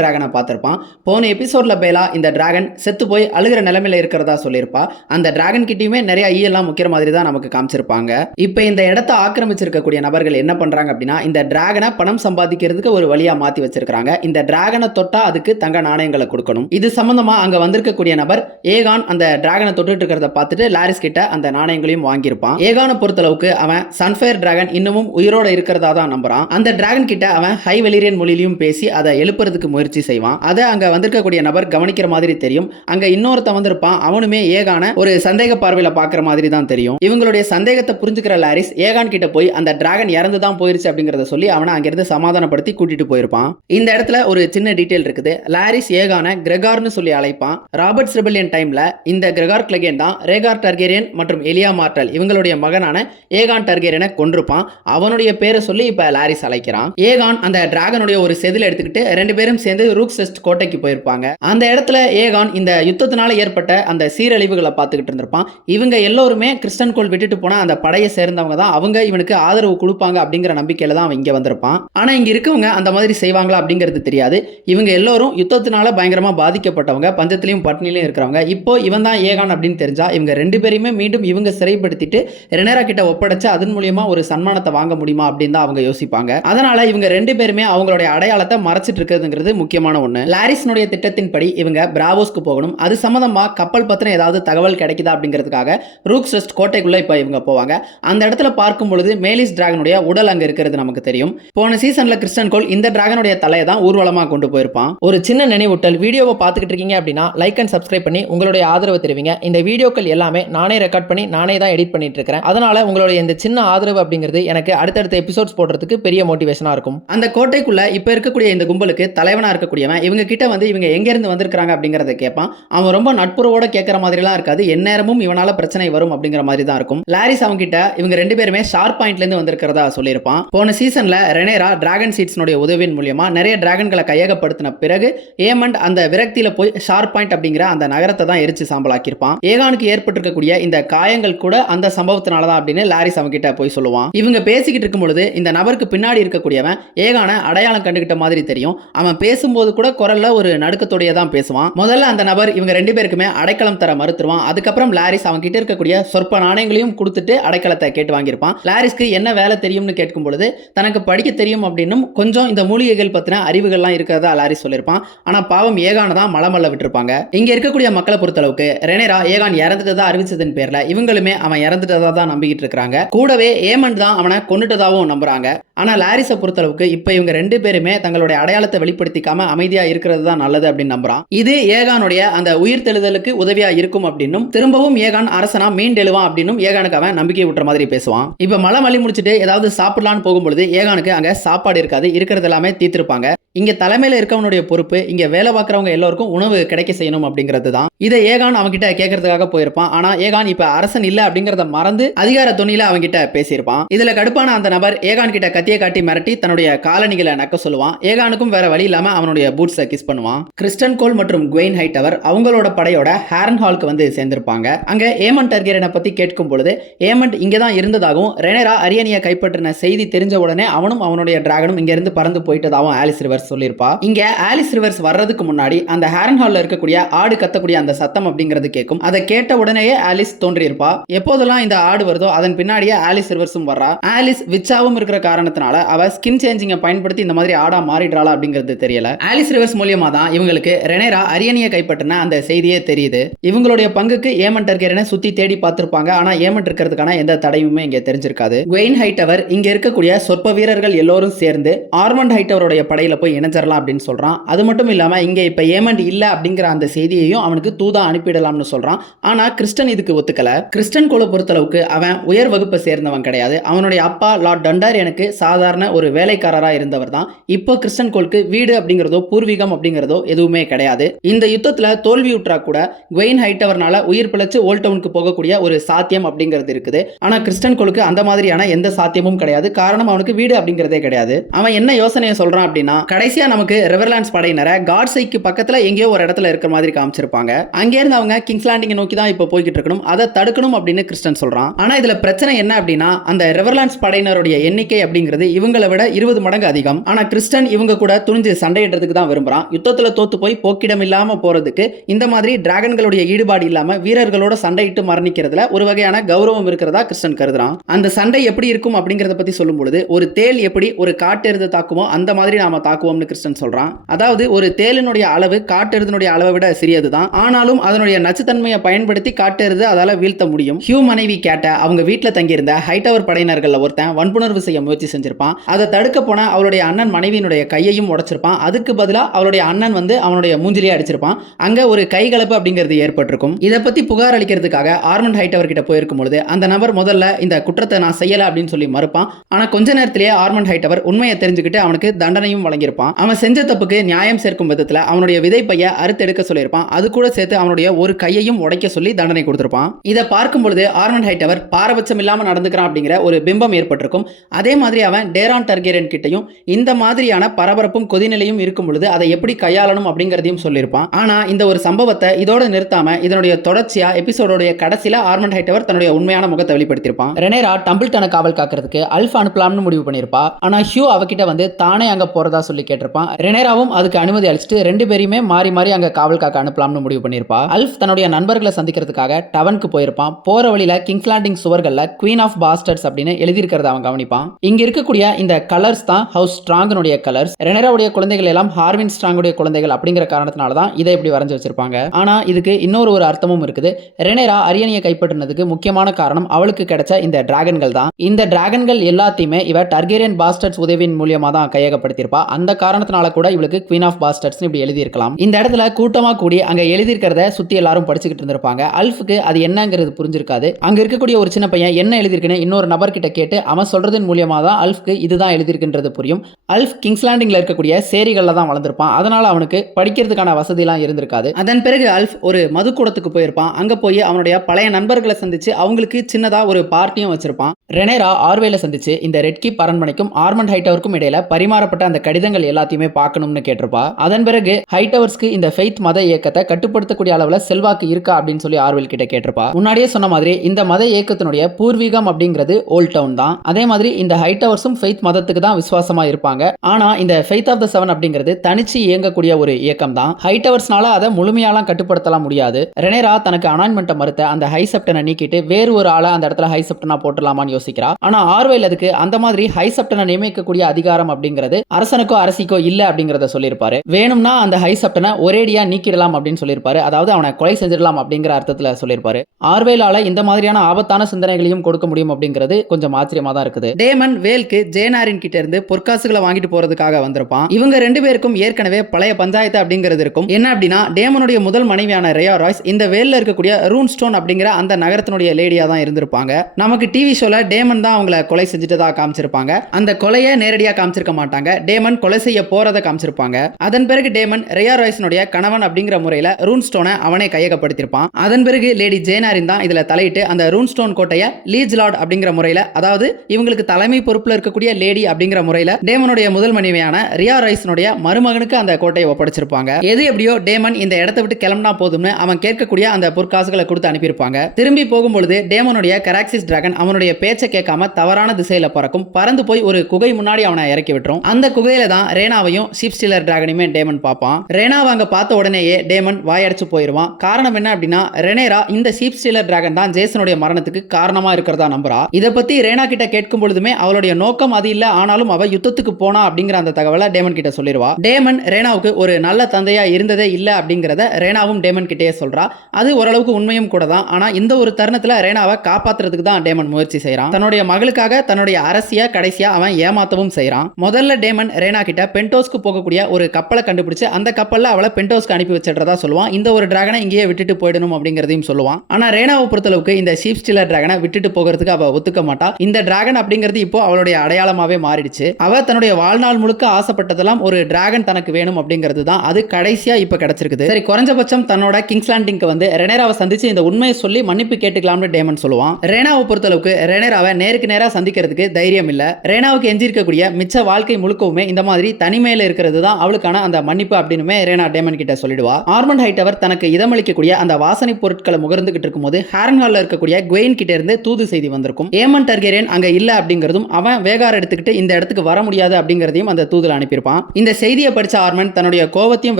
டிராகனை பார்த்திருப்பான். போன எபிசோட்ல பேலா இந்த டிராகன் செத்து போய் அழுகிற நிலைமையில இருக்கிறதா சொல்லியிருப்பா. அந்த டிராகன் கிட்டயுமே நிறைய ஈயெல்லாம் முக்கிற மாதிரி தான் நமக்கு காமிச்சிருப்பாங்க. இப்போ இந்த இடத்தை ஆக்கிரமிச்சிருக்கக்கூடிய நபர்கள் என்ன பண்றாங்க அப்படின்னா, இந்த டிராகனை பணம் சம்பாதிக்கிறதுக்கு ஒரு வழியா மாத்தி வச்சிருக்காங்க. இந்த டிராகனை தொட்டா அதுக்கு தங்க நாணயங்களை கொடுக்கணும். இது சம்பந்தமா அங்க வந்திருக்கக்கூடிய நபர் ஏகான் அந்த டிராகனை தொட்டுட்டு இருக்கிறத பார்த்துட்டு லாரிஸ் கிட்ட அந்த நாணயங்களையும் வாங்கியிருப்பான். ஏகானை பொறுத்தளவுக்கு அவன் சன்ஃபயர் டிராகன் இன்னமும் உயிரோட இருக்கிறதா தான் நம்புறான். அந்த டிராகன் கிட்ட அவன் ஹை வெலிரியன் மொழியிலும் பேசி அதை எழுப்புறதுக்கு முயற்சி செய்வான். அதை அங்க வந்திருக்கக்கூடிய நபர் கவனிக்கிற மாதிரி தெரியும். அங்க இன்னொருத்த வந்திருப்பான். அவனுமே ஏகான ஒரு சந்தேக பார்வையில பாக்குற மாதிரி தான் தெரியும். இவங்களுடைய சந்தேகத்தை புரிஞ்சுக்கிற லாரிஸ் ஏகான் கிட்ட போய் அந்த டிராகன் இறந்து தான் போயிருச்சு அப்படிங்கறத சொல்லி அவனை அங்கிருந்து சமாதானப்படுத்தி கூட்டிட்டு போயிருப்பான். இந்த இடத்துல ஒரு சின்ன டீடைல் இருக்குது. லாரிஸ் ஏகான கிரெகார்னு சொல்லி அழைப்பான். ராபர்ட்ஸ் ரெபெலியன் டைம்ல இந்த கிரெகார் கிளெகன் தான் ரேகார் டார்கேரியன் மற்றும் எலியா மார்டல் இவங்களுடைய மகனான ஏகான் டார்கேரியனை கொன்றுப்பான். அவனுடைய பேரை சொல்லி இப்ப லாரிஸ் அழைக்கிறான். ஏகான் அந்த டிராகனுடைய ஒரு செதில் எடுத்துக்கிட்டு ரெண்டு பேரும் சேர்ந்து ரூக்ஸ் டெஸ்ட் கோட்டைக்கு போயிருப்பாங்க. அந்த இடத்துல ஏகான் இந்த யுத்தத்தினால ஏற்பட்ட அந்த சீரழிவுகளை பார்த்துக்கிட்டு இருந்திருப்பான். இவங்க எல்லோருமே கிறிஸ்டன் கோல் விட்டுட்டு போனா அந்த படையை சேர்ந்தவங்க தான், அவங்க இவனுக்கு ஆதரவு கொடுப்பாங்க அப்படிங்கிற நம்பிக்கையில தான் அவன் இங்க வந்திருப்பான். ஆனா இங்க இருக்கவங்க அந்த மாதிரி செய்வாங்களா அப்படிங்கிறது தெரியாது. இவங்க எல்லோரும் யுத்தத்தினால பயங்கரமா பாதிக்கப்பட்டவங்க, பஞ்சத்திலையும் பட்னிலையும் இருக்கிறவங்க. இப்போ இவன் தான் ஏகான் அப்படின்னு தெரிஞ்சா இவங்க ரெண்டு பேரையுமே மீண்டும் இவங்க சிறைப்படுத்திட்டு ரெனேரா கிட்ட ஒப்படைச்சு அதன் மூலியமா ஒரு சன்மானத்தை வாங்க முடியுமா அப்படின்னு தான் அவங்க யோசிப்பாங்க. அதனால இவங்க ரெண்டு பேருமே அவங்களுடைய அடையாளத்தை மறைச்சிட்டு இருக்கிறதுங்கிறது முக்கியமான ஒண்ணு. லாரிஸ்னுடைய திட்டத்தின்படி இவங்க பிராவோஸ்க்கு போகணும். அது சம்பந்தமா கப்பல் பத்தின ஏதாவது தகவல் கிடைக்குதா அப்படிங்கிறதுக்காக ரூக்ஸ் டெஸ்ட் கோட்டைக்குள்ள இப்ப இவங்க போவாங்க. அந்த இடத்துல பார்க்கும் பொழுது மேலிஸ் டிராகனுடைய உடல் அங்க இருக்கிறது நமக்கு தெரியும். போன சீசன்ல கிறிஸ்டன் கோல் இந்த டிராகனுடைய தலையை தான் ஊர்வலமா கொண்டு போயிருப்பான். ஒரு சின்ன நினைவூட்டல், வீடியோவை பார்த்துக்கிட்டு இருக்கீங்க அப்படின்னா லைக் அண்ட் சப்ஸ்கிரைப் பண்ணி உங்களுடைய ஆதரவு தெரிவிங்க. இந்த வீடியோக்கள் எல்லாமே நானே ரெக்கார்ட் பண்ணி நானே தான் எடிட் பண்ணிட்டு இருக்கிறேன். அதனால உங்களுடைய இந்த சின்ன ஆதரவு அப்படிங்கிறது எனக்கு அடுத்தடுத்த எபிசோட்ஸ் போடுறதுக்கு பெரிய மோட்டிவேஷனா இருக்கும். அந்த கோட்டைக்குள்ள இப்ப இருக்கக்கூடிய இந்த கும்பலுக்கு தலைவனா இருக்கக்கூடியவன் இவங்க கிட்ட வந்து இவங்க எங்க இருந்து வந்திருக்காங்க அப்படிங்கறத கேட்பான். அவன் ரொம்ப நட்புறவோட கேட்கற மாதிரி எல்லாம் இருக்காது. எந்நேரமும் இவனால பிரச்சனை வரும் அப்படிங்கிற மாதிரி தான் இருக்கும். லாரிஸ் அவங்க கிட்ட இவங்க ரெண்டு பேருமே ஷார்ப் பாயிண்ட்ல இருந்து வந்திருக்கிறதா சொல்லியிருப்பான். போன சீசன்ல ரெனேரா டிராகன் சீட்ஸ்னுடைய உதவியின் மூலமா நிறைய டிராகன்களை கையகப்படுத்தின பிறகு ஏமண்ட் அந்த விரக்தியில போய் ஷார்ப் பாயிண்ட் அப்படிங்கிற அந்த நகரத்தை தான் எரிச்சு சாம்பலாக்கியிருப்பான். ஏகானுக்கு ஏற்பட்டிருக்கக்கூடிய இந்த காயங்கள் கூட அந்த சம்பவத்தினாலதான் அப்படின்னு லாரிஸ் அவங்க கிட்ட போய் சொல்லுவான். இவங்க பேசிக்கிட்டு இருக்கும் பொழுது இந்த நபருக்கு பின்னாடி இருக்கக்கூடியவன் ஏகான அடையாளம் கண்டுகிட்ட மாதிரி தெரியும். அவன் பேசும்போது கூட குரல்ல ஒரு நடுக்கத்தோடைய தான் பேசுவான். முதல்ல அந்த நபர் இவங்க ரெண்டு பேருக்குமே அடைக்கலம் தர மறுத்துருவான். அதுக்கப்புறம் லாரிஸ் அவங்க கிட்ட இருக்கக்கூடிய சொற்ப நாணயங்களையும் கொடுத்துட்டு அடைக்கலத்தை கேட்டு வாங்கியிருப்பான். லாரிஸ்க்கு என்ன வேலை தெரியும்னு கேட்கும் பொழுது தனக்கு படிக்க தெரியும் அப்படின்னும் கொஞ்சம் இந்த மூலிகைகள் பத்தின அறிவுகள்லாம் இருக்கிறதா லாரிஸ் சொல்லியிருப்பான். ஆனா பாவம் ஏகான தான் மலமல்ல விட்டுருப்பாங்க. இங்க இருக்கக்கூடிய மக்களை பொறுத்தளவுக்கு ரெனேரா ஏகான் இறந்துட்டதா அறிவிச்சதன் பேர்ல இவங்களுமே அவன் இறந்துட்டதா தான் நம்பிக்கிட்டு இருக்காங்க. கூடவே ஏமண்ட் தான் அவனை கொண்டுட்டதாவும் நம்புறாங்க. ஆனா லாரிஸை பொறுத்தளவுக்கு இப்ப இவங்க ரெண்டு பேருமே தங்களுடைய அடையாளத்தை வெளிப்படுத்திக்காம அமைதியா இருக்கிறது தான் நல்லது அப்படின்னு நம்புறான். இது ஏகானுடைய அந்த உயிர் தெழுதலுக்கு உதவியா இருக்கும் அப்படின்னும் திரும்பவும் ஏகான் அரசனா மீண்டெழுவான் அப்படின்னும் ஏகானுக்கு அவன் நம்பிக்கை விட்டுற மாதிரி பேசுவான். இப்ப மலை மலி முடிச்சுட்டு ஏதாவது சாப்பிடலான்னு போகும்பொழுது ஏகானுக்கு அங்க சாப்பாடு இருக்காது, இருக்கிறது எல்லாமே தீர்த்திருப்பாங்க. இங்க தலைமையில இருக்கவனுடைய பொறுப்பு இங்க வேலை பார்க்கறவங்க எல்லாருக்கும் உணவு கிடைக்க செய்யணும் அப்படிங்கிறது தான். இதை ஏகான் அவன்கிட்ட கேட்கறதுக்காக போயிருப்பான். ஆனா ஏகான் இப்ப அரசன் இல்ல அப்படிங்கறத மறந்து அதிகார துணியில அவன்கிட்ட பேசியிருப்பான். இதுல கடுப்பான அந்த நபர் ஏகான் கிட்ட கத்தியை காட்டி மிரட்டி தன்னுடைய காலணிகளை நக்க சொல்லுவான். ஏகானுக்கும் வேற வழி இல்லாம அவனுடைய பூட்ஸை கிஸ் பண்ணுவான். கிறிஸ்டன் கோல் மற்றும் குவெயின் ஹைட்டவர் அவங்களோட படையோட ஹாரன் ஹாலுக்கு வந்து சேர்ந்திருப்பாங்க. அங்க ஏமண்ட் டார்கேரியனை பத்தி கேட்கும் பொழுது ஏமண்ட் இங்கதான் இருந்ததாகவும் ரெனேரா அரியணையை கைப்பற்றின செய்தி தெரிஞ்ச உடனே அவனும் அவனுடைய டிராகனும் இங்க இருந்து பறந்து போயிட்டதாகவும் ஆலிஸ் ரிவர்ஸ் சொல்லியிருப்பா. இங்க ஆலிஸ் ரிவர்ஸ் வர்றதுக்கு முன்னாடி அந்த ஹாரன் ஹால்ல இருக்கக்கூடிய ஆடு கத்தக்கூடிய அந்த சத்தம் அப்படிங்கிறது கேட்கும். அதை கேட்ட உடனேயே ஆலிஸ் தோன்றியிருப்பா. எப்போதெல்லாம் இந்த ஆடு வருதோ அதன் பின்னாடியே ஆலிஸ் ரிவர்ஸும் வர்றா. ஆலிஸ் விச்சாவும் இருக்கிற காரணத்தினால அவ ஸ்கின் சேஞ்சிங்கை பயன்படுத்தி இந்த மாதிரி ஆடா மாறிடுறாளா அப்படிங்கிறது தெரியல. ஆலிஸ் ரிவர்ஸ் மூலியமா தான் இவங்களுக்கு ரெனேரா அரியணையை கைப்பற்றின அந்த செய்தியே தெரியுது. இவங்களுடைய பங்குக்கு ஏமண்ட் டார்கேரியனை சுத்தி தேடி பார்த்திருப்பாங்க. ஆனா ஏமண்ட் இருக்கிறதுக்கான எந்த தடையுமே இங்க தெரிஞ்சிருக்காது. குவெயின் ஹைட்டவர் இங்க இருக்கக்கூடிய சொற்ப வீரர்கள் எல்லோரும் சேர்ந்து ஆர்மண்ட் ஹைட்டவருடைய படையில போய் போய் இணைஞ்சிடலாம் அப்படின்னு சொல்றான். அது மட்டும் இல்லாம இங்க இப்ப ஏமண்ட் இல்ல அப்படிங்கிற அந்த செய்தியையும் அவனுக்கு தூதா அனுப்பிடலாம்னு சொல்றான். ஆனா கிறிஸ்டன் இதுக்கு ஒத்துக்கல. கிறிஸ்டன் கோலை பொறுத்தளவுக்கு அவன் உயர் வகுப்பை சேர்ந்தவன் கிடையாது. அவனுடைய அப்பா லார்ட் டண்டாரியனுக்கு சாதாரண ஒரு வேலைக்காரரா இருந்தவர் தான். இப்போ கிறிஸ்டன் கோலுக்கு வீடு அப்படிங்கிறதோ பூர்வீகம் அப்படிங்கிறதோ எதுவுமே கிடையாது. இந்த யுத்தத்துல தோல்வியுற்றா கூட குவெயின் ஹைட்டவர்னால உயிர் பிழைச்சு ஓல்ட் டவுனுக்கு போகக்கூடிய ஒரு சாத்தியம் அப்படிங்கிறது இருக்குது. ஆனா கிறிஸ்டன் கோலுக்கு அந்த மாதிரியான எந்த சாத்தியமும் கிடையாது. காரணம் அவனுக்கு வீடு அப்படிங்கிறதே கிடையாது. அவன் என்ன யோசனையை சொல்றான் அப்படின்னா, கடைசியா நமக்கு ரிவர்லாண்ட்ஸ் படையினரை காட்ஸைக்கு பக்கத்துல எங்கேயோ ஒரு இடத்துல இருக்கிற மாதிரி காமிச்சிருப்பாங்க. அங்கிருந்து அவங்க கிங்ஸ் லேண்டிங் நோக்கி தான் இப்போ போய்கிட்டு இருக்கணும், அதை தடுக்கணும் அப்படின்னு கிறிஸ்டன் சொல்றான். ஆனா இதுல பிரச்சனை என்ன அப்படின்னா, அந்த ரிவர்லாண்ட்ஸ் படையினருடைய எண்ணிக்கை அப்படிங்கிறது இவங்களை விட 20 மடங்கு அதிகம். ஆனா கிறிஸ்டன் இவங்க கூட துணிஞ்சு சண்டையிடுறதுக்கு தான் விரும்புறான். யுத்தத்துல தோத்து போய் போக்கிடம் இல்லாம போறதுக்கு இந்த மாதிரி டிராகன்களுடைய ஈடுபாடு இல்லாம வீரர்களோட சண்டையிட்டு மரணிக்கிறதுல ஒரு வகையான கௌரவம் இருக்கிறதா கிறிஸ்டன் கருதுறான். அந்த சண்டை எப்படி இருக்கும் அப்படிங்கறத பத்தி சொல்லும் பொழுது, ஒரு தேல் எப்படி ஒரு காட்டெருது தாக்குமோ அந்த மாதிரி நாம தாக்குவோம்னு கிறிஸ்டன் சொல்றான். அதாவது ஒரு தேலினுடைய அளவு காட்டெருதினுடைய அளவை விட சிறியதுதான். ஆனாலும் அதனுடைய நச்சுத்தன்மையை பயன்படுத்தி காட்டெருது அதால வீழ்த்த முடியும். ஹியூ மனைவி கேட்ட அவங்க வீட்டுல தங்கியிருந்த ஹைட்டவர் படையினர்கள் ஒருத்தன் வன்புணர்வு செய்ய முயற்சி செஞ்சிருப்பான். அதை தடுக்க போன அவளுடைய அண்ணன் மனைவியினுடைய கையையும் உடைச்சிருப்பான். அதுக்கு பதிலா அவளுடைய அண்ணன் அவனுடைய மூஞ்சிலேயே அடிச்சிருப்பான். அங்க ஒரு கைகலப்பு அப்படிங்கிறது ஏற்பட்டிருக்கும். இதை பத்தி புகார் அளிக்கிறதுக்காக ஆர்மண்ட் ஹைட்டவர் கிட்ட போயிருக்கும் பொழுது அந்த நபர் முதல்ல இந்த குற்றத்தை நான் செய்யல அப்படின்னு சொல்லி மறுப்பான். ஆனா கொஞ்ச நேரத்திலேயே ஆர்மண்ட் ஹைட்டவர் உண்மையை தெரிஞ்சுக்கிட்டு அவனுக்கு தண்டனையும் வழங்கியிருப்பான். அவன் செஞ்ச தப்புக்கு நியாயம் சேர்க்கும் விதத்துல அவனுடைய விதை பைய அறுத்தெடுக்க சொல்லியிருப்பான். அது கூட சேர்த்து அவனுடைய ஒரு கையையும் உடைக்க சொல்லி தண்டனை கொடுத்திருப்பான். இதை பார்க்கும் பொழுது ஆர்மண்ட் ஹைட்டவர் பாரபட்சம் இல்லாம நடந்துக்கிறான் அப்படிங்கிற ஒரு பிம்பம் ஏற்பட்டிருக்கும். அதே மாதிரி அவன் டேரான் டர்கேரியன் கிட்டையும் இந்த மாதிரியான பரபரப்பும் கொதிநிலையும் இருக்கும் பொழுது அதை எப்படி கையாளணும் அப்படிங்கிறதையும் சொல்லியிருப்பான். ஆனா இந்த ஒரு சம்பவத்தை இதோட நிறுத்தாம இதனுடைய தொடர்ச்சியா எபிசோடோட கடைசியில ஆர்மண்ட் ஹைட்டவர் தன்னுடைய உண்மையான முகத்தை வெளிப்படுத்தியிருப்பான். ரெனேரா டம்பிள்டனை காவல் காக்கிறதுக்கு அல்ஃப் அனுப்பலாம்னு முடிவு பண்ணிருப்பா. ஆனா ஹியூ அவகிட்ட தானே அங்க போறதா சொல்லி கேட்டிருப்பான். ரெனேராவும் அதுக்கு அனுமதி அளிச்சுட்டு ரெண்டு பேரையுமே மாறி மாறி அங்க காவல் காக்க அனுப்பலாம்னு முடிவு பண்ணிருப்பா. அல்ஃப் தன்னுடைய நண்பர்களை சந்திக்கிறதுக்காக டவனுக்கு போயிருப்பான். போற வழியில கிங்ஸ் லேண்டிங் சுவர்கள்ல குவீன் ஆஃப் பாஸ்டர்ஸ் அப்படின்னு எழுதியிருக்கிறத அவன் கவனிப்பான். இங்க இருக்கக்கூடிய இந்த கலர்ஸ் தான் ஹவுஸ் ஸ்ட்ராங்கனுடைய கலர்ஸ். ரெனேராவுடைய குழந்தைகள் எல்லாம் ஹார்வின் ஸ்ட்ராங்குடைய குழந்தைகள் அப்படிங்கிற காரணத்தினால தான் இதை இப்படி வரைஞ்சு வச்சிருப்பாங்க. ஆனா இதுக்கு இன்னொரு அர்த்தமும் இருக்குது. ரெனேரா அரியணையை கைப்பற்றினதுக்கு முக்கியமான காரணம் அவளுக்கு கிடைச்ச இந்த டிராகன்கள் தான். இந்த டிராகன்கள் எல்லாத்தையுமே இவ டர்கேரியன் பாஸ்டர்ஸ் உதவியின் மூலமா தான் கையகப்படுத்தியிருப்பா. அந்த காரணத்தினால கூட இவளுக்கு குவீன் ஆஃப் பாஸ்டர்ஸ் இப்படி எழுதியிருக்கலாம். இந்த இடத்துல கூட்டமா கூடி அங்க எழுதியிருக்கிறத சுத்தி எல்லாரும் படிச்சுக்கிட்டு இருந்திருப்பாங்க. அல்ஃபுக்கு அது என்னங்கிறது புரிஞ்சிருக்காது. அங்க இருக்கக்கூடிய ஒரு சின்ன பையன் என்ன எழுதியிருக்குன்னு இன்னொரு நபர் கிட்ட கேட்டு அவன் சொல்றதன் மூலமா தான் அல்ஃபுக்கு இதுதான் எழுதியிருக்கின்றது புரியும். அல்ஃப் கிங்ஸ் லேண்டிங்ல இருக்கக்கூடிய சேரிகள்ல தான் வளர்ந்திருப்பான். அதனால அவனுக்கு படிக்கிறதுக்கான வசதி எல்லாம் இருந்திருக்காது. அதன் பிறகு அல்ஃப் ஒரு மதுக்கூடத்துக்கு போயிருப்பான். அங்க போய் அவனுடைய பழைய நண்பர்களை சந்திச்சு அவங்களுக்கு சின்னதா ஒரு பார்ட்டியும் வச்சிருப்பான். ரெனேரா ஆர்வேல சந்திச்சு இந்த ரெட்கீப் அரண்மனைக்கும் ஆர்மண்ட் ஹைட்டவருக்கும் இடையில பரிமாறப்பட்ட அந்த கடிதங்கள் எல்லாத்தையுமே பார்க்கணும்னு கேட்டிருப்பா. அதன் பிறகு ஹைட்டவர்ஸ்க்கு இந்த ஃபெய்த் மத இயக்கத்தை கட்டுப்படுத்தக்கூடிய அளவுல செல்வாக்கு இருக்கா அப்படின்னு சொல்லி ஆர்வேல் கிட்ட கேட்டிருப்பா. முன்னாடியே சொன்ன மாதிரி இந்த மத இயக்கத்தினுடைய பூர்வீகம் அப்படிங்கிறது ஓல்ட் டவுன் தான். அதே மாதிரி இந்த ஹைட்டவர்ஸும் ஃபெய்த் மதத்துக்கு தான் விசுவாசமா இருப்பாங்க. ஆனா இந்த ஃபெய்த் ஆஃப் த செவன் அப்படிங்கிறது தனிச்சு இயங்கக்கூடிய ஒரு இயக்கம் தான். ஹைட்டவர்ஸ்னால அதை முழுமையாலாம் கட்டுப்படுத்தலாம் முடியாது. ரெனேரா தனக்கு அனாயின்மெண்ட்டை மறுத்த அந்த ஹை செப்டனை நீக்கிட்டு வேறு ஒரு ஆளை அந்த இடத்துல ஹை செப்டனா போட்டுடலாமான்னு யோசிக்கிறா. ஆனா ஆர்வேல் அதுக்கு அந்த மாதிரி ஹை செப்டனை நியமிக்கக்கூடிய அதிகாரம் அப்படிங்கிறது அரசனுக்கோ அரசிக்கோ இல்ல அப்படிங்கறத சொல்லியிருப்பாரு. வேணும்னா அந்த ஹை செப்டனை ஒரேடியா நீக்கிடலாம் அப்படின்னு சொல்லியிருப்பாரு. அதாவது அவனை கொலை செஞ்சிடலாம் அப்படிங்கிற அர்த்தத்துல சொல்லியிருப்பாரு. ஆர்வேலால இந்த மாதிரியான ஆபத்தான சிந்தனைகளையும் கொடுக்க முடியும் அப்படிங்கிறது கொஞ்சம் ஆச்சரியமா தான் இருக்குது. டேமன் வேல்க்கு ஜேனாரின் கிட்ட இருந்து பொற்காசுகளை வாங்கிட்டு போறதுக்காக வந்திருப்பான். இவங்க ரெண்டு பேருக்கும் ஏற்கனவே பழைய பஞ்சாயத்து அப்படிங்கிறது இருக்கும். என்ன அப்படின்னா டேமனுடைய முதல் மனைவியான ரேயா ராய்ஸ் இந்த வேல்ல இருக்கக்கூடிய ரூன் ஸ்டோன் அப்படிங்கிற அந்த நகரத்தினுடைய லேடியா தான் இருந்திருப்பாங்க. நமக்கு டிவி ஷோல டேமன் தான் அவங்கள கொலை செஞ்சுட்டதா காமிச்சிருப்பாங்க. அந்த கொலையை நேரடியா காமிச்சிருக்க மாட்டாங்க. டேமன் கொலை செய்ய போறதை காமிச்சிருப்பாங்க. அதன் பிறகு டேமன் ரேயா ராய்ஸினுடைய கணவன் அப்படிங்கிற முறையில ரூன் ஸ்டோனை அவனே கையகப்படுத்திருப்பான். அதன் பிறகு லேடி ஜேனாரின் தான் இதுல தலையிட்டு அந்த ரூன் ஸ்டோன் கோட்டையை லீஜ் லார்ட் அப்படிங்கிற முறையில, அதாவது இவங்களுக்கு தலைமை பொறுப்புல இருக்கக்கூடிய லேடி அப்படிங்கிற முறையில டேமனுடைய முதல் மனைவியான ரியா ராய்ஸினுடைய மருமகனுக்கு அந்த கோட்டையை ஒப்படைச்சிருப்பாங்க. எது எப்படியோ டேமன் இந்த இடத்தை விட்டு கிளம்பினா போதும்னு அவன் கேட்கக்கூடிய அந்த பொற்காசுகளை கொடுத்து அனுப்பியிருப்பாங்க. திரும்பி போகும்பொழுது டேமனுடைய கராக்சிஸ் டிராகன் அவனுடைய பேச்சை கேட்காம தவறான திசையில பறக்கும். பறந்து போய் ஒரு குகை முன்னாடி அவனை இறக்கி விட்டுரும். அந்த குகையில தான் ரேனாவையும் ஷீப் ஸ்டீலர் டிராகனையுமே டேமன் பார்ப்பான். ரேனாவை அங்க பார்த்த உடனேயே டேமன் வாயடிச்சு போயிருவான். காரணம் என்ன அப்படின்னா ரெனேரா இந்த ஷீப் ஸ்டீலர் டிராகன் தான் ஜேசனுடைய மரணத்துக்கு காரணமா இருக்கிறதா நம்புறா. இதை பத்தி ரேனா கிட்ட கேட்கும் பொழுதுமே அவளுடைய நோக்கம் அது இல்ல, ஆனாலும் அவ யுத்தத்துக்கு போனா அப்படிங்கிற அந்த தகவலை டேமன் கிட்ட சொல்லிடுவா. டேமன் ரேனாவுக்கு ஒரு நல்ல தந்தையா இருந்ததே இல்ல அப்படிங்கறத ரேனாவும் டேமன் கிட்டே சொல்றா. அது ஓரளவுக்கு உண்மையும் கூட தான். ஆனா இந்த ஒரு தருணத்துல ரேனாவை காப்பாத்துறதுக்கு தான் டேமன் முயற்சி செய்யறான். தன்னுடைய மகளுக்காக தன்னுடைய அரசிய கடைசியா அவன் ஏமாத்தவும் செய்யறான். முதல்ல டேமன் ரேனா கிட்ட கிட்ட பென்டோஸ்க்கு போகக்கூடிய ஒரு கப்பலை கண்டுபிடிச்சு அந்த கப்பல்ல அவளை பென்டோஸ்க்கு அனுப்பி வச்சிடுறதா சொல்லுவான். இந்த ஒரு டிராகனை இங்கேயே விட்டுட்டு போயிடணும் அப்படிங்கறதையும் சொல்லுவான். ஆனா ரேனாவை பொறுத்தளவுக்கு இந்த ஷீப் ஸ்டீலர் டிராகனை விட்டுட்டு போகிறதுக்கு அவ ஒத்துக்க மாட்டா. இந்த டிராகன் அப்படிங்கிறது இப்போ அவளுடைய அடையாளமாவே மாறிடுச்சு. அவ தன்னுடைய வாழ்நாள் முழுக்க ஆசைப்பட்டதெல்லாம் ஒரு டிராகன் தனக்கு வேணும் அப்படிங்கிறது தான். அது கடைசியா இப்ப கிடைச்சிருக்குது. சரி, குறைஞ்சபட்சம் தன்னோட கிங்ஸ் லேண்டிங்க்கு வந்து ரெனேராவை சந்திச்சு இந்த உண்மையை சொல்லி மன்னிப்பு கேட்டுக்கலாம்னு டேமன் சொல்லுவான். ரேனாவை பொறுத்தளவுக்கு ரெனேராவை நேருக்கு நேரா சந்திக்கிறதுக்கு தைரியம் இல்ல. ரேனாவுக்கு எஞ்சிருக்கக்கூடிய மிச்ச வாழ்க்கை முழுக்கவுமே இந்த மாதிரி தனிமையில இருக்கிறது தான் அவளுக்கான அந்த மன்னிப்பு அப்படின்னு ரேனா டேமன் கிட்ட சொல்லிடுவா. ஆர்மண்ட் ஹைட்டவர் தனக்கு இதமளிக்கக்கூடிய அந்த வாசனை பொருட்களை முகர்ந்துகிட்டு இருக்கும்போது ஹாரன்ஹால்ல இருக்கக்கூடிய குவெயின் கிட்ட இருந்து தூது செய்தி வந்திருக்கும். ஏமன் டர்கேரியன் அங்க இல்ல அப்படிங்கிறதும் அவன் வேகார் எடுத்துக்கிட்டு இந்த இடத்துக்கு வர முடியாது அப்படிங்கிறதையும் அந்த தூதுல அனுப்பியிருப்பான். இந்த செய்தியை படிச்ச ஆர்மண்ட் தன்னுடைய கோவத்தையும்